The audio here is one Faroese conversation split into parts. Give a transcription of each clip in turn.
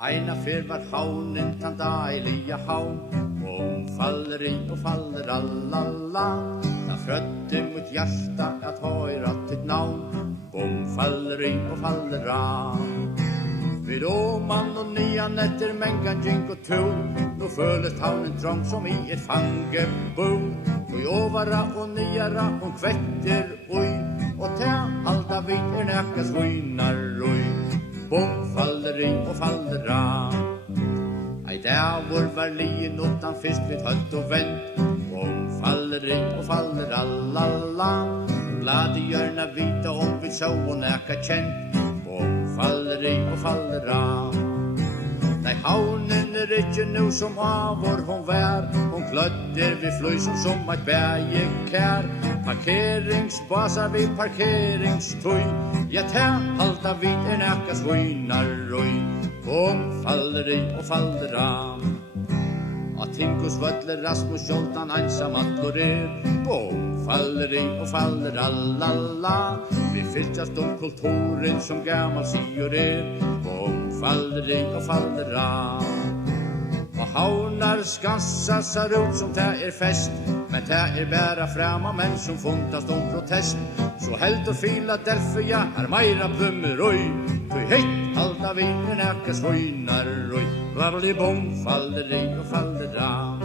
Eina fyr var havnen, tan deilige havn, faller I og faller allalla. Da frødde mot hjärsta at høyra ditt navn, faller I og faller av. Vid Åman og nian etter mengan gink og to, nå føles havnen trång som I et fangebo. Og ovara og niara og kvetter oi, og te alda vid nækka svinar oi. Faller I og faller av. Ei dævor var lien utan fisk vid høtt og vent, faller I og faller allalla. Bladi hjørna vita om vi så og nækka kjent, faller I og faller av. Nei, havnen ikke nu som avår hon vær, hon klødder vi fløy som et bægekær. Parkeringsbasar vi parkeringstøy, ja, te halta vid nækka svinar røy, faller I og faller av. At Tinkos vødler Rasmus Joltan einsam atlorer, faller I og faller allalla. Vi fylltast kulturen som gammal sier faller I og faller av. Og havnar skassa ser ut som det fest, men det bæra frema menn som funtast protest. Så helt og Philadelphia meira plummerøy, tøy heitt halda vi nækka svinar-røy. Blabli faller I og faller av.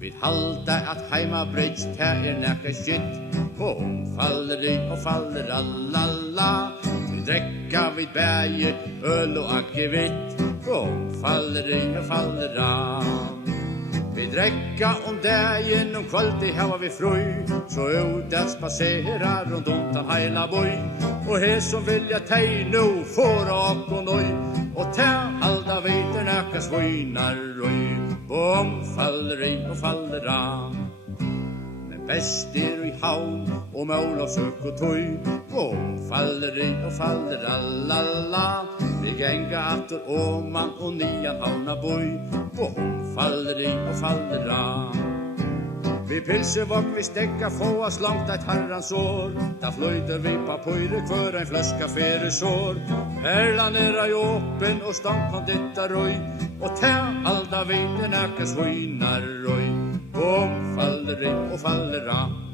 Vi halda at heima bridge det nækka skitt, faller I og faller allalla. Vi drekka vid bæge, øl og akevitt, faller I og faller av. Vi drekka dagen, kvöldi hava vi frøy, så udet spasserar rundt undan heila boi. Og he som vilja teg nu fåra og nøy, og te halda vid nækka svinar-røy, faller I og faller av. Best I havn og mål og søk og tøy, faller I og faller allalla. Vi genga atter Åman og nian havna boi, faller I og faller av. Vi pilsevåk vi stekka fåas langt et herrans år, da fløyder vi på pøyre kvør en fløska fere sår. Perlan I åpen og stankan ditta røy, og te alda vid nækka svinar-røy, faller I og faller av.